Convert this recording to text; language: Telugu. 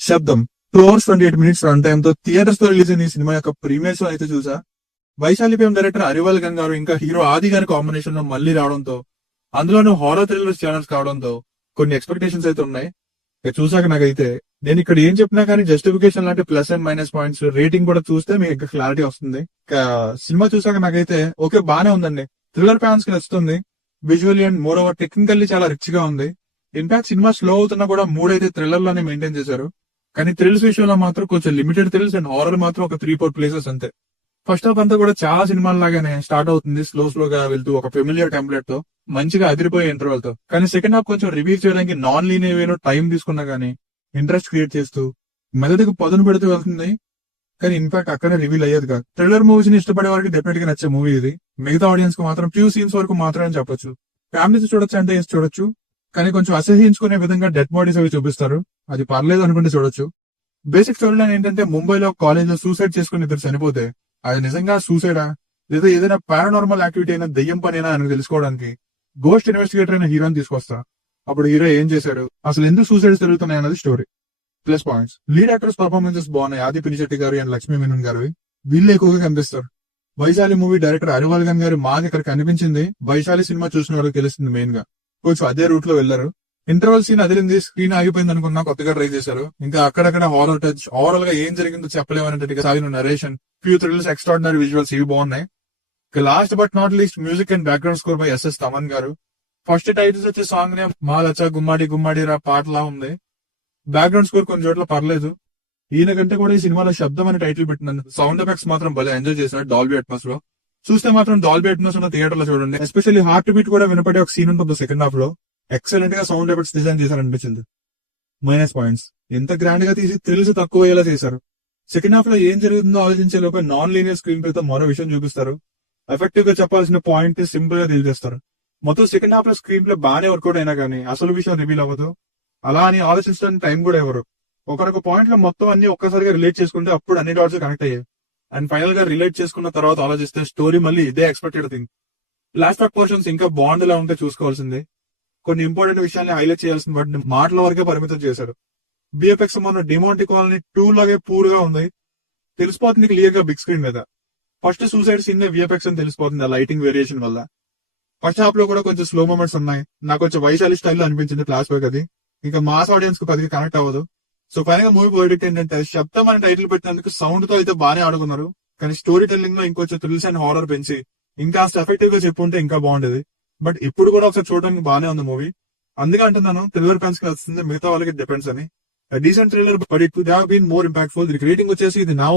శబ్దం 2 hours 28 minutes రన్ టైమ్ తో థియేటర్స్ తో రిలీజ్ అయిన ఈ సినిమా యొక్క ప్రీమియర్ షో అయితే చూసా. వైశాలి పేమ్ డైరెక్టర్ అరివల్ గంగ్ గారు ఇంకా హీరో ఆది గారి కాంబినేషన్ లో మళ్ళీ రావడంతో, అందులోనూ హారర్ థ్రిల్లర్స్ ఛానల్స్ కావడంతో కొన్ని ఎక్స్పెక్టేషన్స్ అయితే ఉన్నాయి. ఇక చూసాక నాకైతే నేను ఇక్కడ ఏం చెప్పినా కానీ జస్టిఫికేషన్ లాంటి plus and minus points rating కూడా చూస్తే మీకు ఇంకా క్లారిటీ వస్తుంది. ఇక సినిమా చూసాక నాకైతే ఓకే బానే ఉందండి. థ్రిల్లర్ ఫ్యాన్స్ కి నచ్చుతుంది. Visually and more over technically చాలా రిచ్ గా ఉంది. ఇన్ఫాక్ట్ సినిమా స్లో అవుతున్నా కూడా మూడ్ అయితే థ్రిల్లర్ లోనే మెయింటైన్ చేశారు. కానీ థ్రిల్స్ విషయంలో మాత్రం కొంచెం లిమిటెడ్ థ్రిల్స్ అండ్ హారర్ మాత్రం ఒక 3-4 ప్లేసెస్ అంతే. ఫస్ట్ హాఫ్ అంతా కూడా చాలా సినిమాల లాగానే స్టార్ట్ అవుతుంది, స్లోగా వెళ్తూ ఒక ఫెమిలియర్ టెంప్లెట్ తో మంచిగా అదిరిపోయే ఇంటర్వల్ తో. కానీ సెకండ్ హాఫ్ కొంచెం రివీల్ చేయడానికి నాన్ లీనియర్ వేలో టైం తీసుకున్నా గానీ ఇంట్రెస్ట్ క్రియేట్ చేస్తూ మెదడుకు పదును పెడుతూ వెళ్తుంది. కానీ ఇన్ఫాక్ట్ అక్కడే రివీల్ అయ్యేది కాదు. థ్రిల్లర్ మూవీస్ ని ఇష్టపడే వారికి డెఫినెట్ గా నచ్చే మూవీ ఇది. మిగతా ఆడియన్స్ కు మాత్రం ఫ్యూ సీన్స్ వరకు మాత్రమే చెప్పొచ్చు. ఫ్యామిలీస్ చూడొచ్చు అంటే చూడొచ్చు, కానీ కొంచెం అసహ్యించుకునే విధంగా డెడ్ బాడీస్ అవి చూపిస్తారు. అది పర్లేదు అనుకుంటే చూడొచ్చు. బేసిక్ స్టోరీ లైన్ ఏంటంటే, ముంబైలో కాలేజ్ లో సూసైడ్ చేసుకుని ఇద్దరు చనిపోతే అది నిజంగా సూసైడా లేదా ఏదైనా పారానార్మల్ యాక్టివిటీ అయినా దెయ్యం పనేనా అని తెలుసుకోవడానికి గోస్ట్ ఇన్వెస్టిగేటర్ అయిన హీరోని తీసుకొస్తా. అప్పుడు హీరో ఏం చేశాడు, అసలు ఎందుకు సూసైడ్స్ జరుగుతున్నాయి అన్నది story. Plus points, lead actors performances బాగున్నాయి. ఆది పినిశెట్టి గారు అండ్ లక్ష్మీ మేనన్ గారు వీళ్ళు ఎక్కువగా కనిపిస్తారు. వైశాలి మూవీ డైరెక్టర్ అరివాల్ గంగ్ గారు మాకు ఇక్కడ కనిపించింది. వైశాలి సినిమా చూసిన వాళ్ళకి తెలుస్తుంది. మెయిన్ గా కొంచెం అదే రూట్ లో వెళ్లారు. ఇంటర్వల్ సీన్ అదిరింది, స్క్రీన్ ఆగిపోయింది అనుకున్నా, కొత్తగా ట్రై చేశారు. ఇంకా అక్కడక్కడ హారర్ టచ్, ఓవరాల్ గా ఏం జరిగిందో చెప్పలేమన్నట్టుగా సాగిన narration, few thrills, extraordinary visuals ఇవి బాగున్నాయి. Last but not least music and background score by SS Thaman garu. First titles వచ్చే సాంగ్ నే మా లచ్చా గుమ్మాడి గుమ్మాడి రా పాటలా ఉంది. బ్యాక్గ్రౌండ్ స్కోర్ కొన్ని చోట్ల పర్లేదు. ఈయన కంటే కూడా ఈ సినిమాలో శబ్దం అని టైటిల్ పెట్టినందుకు సౌండ్ ఎఫెక్ట్స్ మాత్రం భలే ఎంజాయ్ చేశారు డాల్బీ అట్మాస్ లో. చూస్తే మాత్రం డాల్బీ అట్మాస్ ఉన్న థియేటర్ లో చూడండి. ఎస్పెషల్లీ హార్ట్ బీట్ కూడా వినపడే ఒక సీన్ ఉంటుంది సెకండ్ హాఫ్ లో. ఎక్సలెంట్ గా సౌండ్ ఎఫెక్ట్స్ డిజైన్ చేశారనిపించింది. మైనస్ పాయింట్స్, ఎంత గ్రాండ్ గా తీసి థ్రిల్స్ తక్కువ అయ్యేలా చేశారు. సెకండ్ హాఫ్ లో ఏం జరుగుతుందో ఆలోచించే లోపే నాన్ లీనియర్ స్క్రీన్ ప్లే తో మరో విషయం చూపిస్తారు. ఎఫెక్టివ్ గా చెప్పాల్సిన పాయింట్ సింపుల్ గా తెలియజేస్తారు. మొత్తం సెకండ్ హాఫ్ లో స్క్రీన్ ప్లే బాగానే వర్కౌట్ అయినా కానీ అసలు విషయం రివీల్ అవ్వదు. అలా అని ఆలోచించడానికి టైం కూడా ఎవరు. ఒకరొక పాయింట్ లో మొత్తం అన్ని ఒక్కసారిగా రిలేట్ చేసుకుంటే అప్పుడు అన్ని డాట్స్ కనెక్ట్ అయ్యాయి. అండ్ ఫైనల్ గా రిలేట్ చేసుకున్న తర్వాత ఆలోచిస్తే స్టోరీ మళ్ళీ ఇదే expected thing. Flash back portions ఇంకా బాండ్ లా ఉంటే చూసుకోవాల్సిందే. కొన్ని ఇంపార్టెంట్ విషయాన్ని హైలైట్ చేయాల్సిన వాటిని మాటల వరకే పరిమితం చేశారు. బిఎఫ్ఎక్స్ మన డిమోంటి కాలనీ 2 లాగే పూర్ గా ఉంది. తెలిసిపోతుంది క్లియర్ గా బిగ్ స్క్రీన్ మీద. ఫస్ట్ సూసైడ్ సీన్ విఎఫ్ఎక్స్ అని తెలిసిపోతుంది ఆ లైటింగ్ వేరియేషన్ వల్ల. ఫస్ట్ హాఫ్ లో కూడా కొంచెం స్లో మూమెంట్స్ ఉన్నాయి. నాకు కొంచెం వైశాలి స్టైల్లో అనిపించింది ఫ్లాష్ బ్యాక్. అది ఇంకా మాస్ ఆడియన్స్ కు పదిగా కనెక్ట్ అవ్వదు. సో ఫైనల్ గా మూవీ వర్డిక్ట్ ఏంటంటే, శబ్దం అని టైటిల్ పెట్టినందుకు సౌండ్ తో అయితే బాగానే ఆడుకున్నారు. కానీ స్టోరీ టెల్లింగ్ లో ఇంకొంచెం థ్రిల్స్ అండ్ హారర్ పెంచి ఇంకా ఎఫెక్టివ్ గా చెప్పుంటే ఇంకా బాగుండేది. బట్ ఇప్పుడు కూడా ఒకసారి చూడడానికి బాగానే ఉంది మూవీ. అందుకే అంటున్నాను థ్రిల్లర్ ఫ్యాన్స్ కి వస్తుంది, మిగతా వాళ్ళకి డిపెండ్స్ అని. Decent thriller but it would have been more impactful. దీనికి రేటింగ్ వచ్చేసి ఇది నా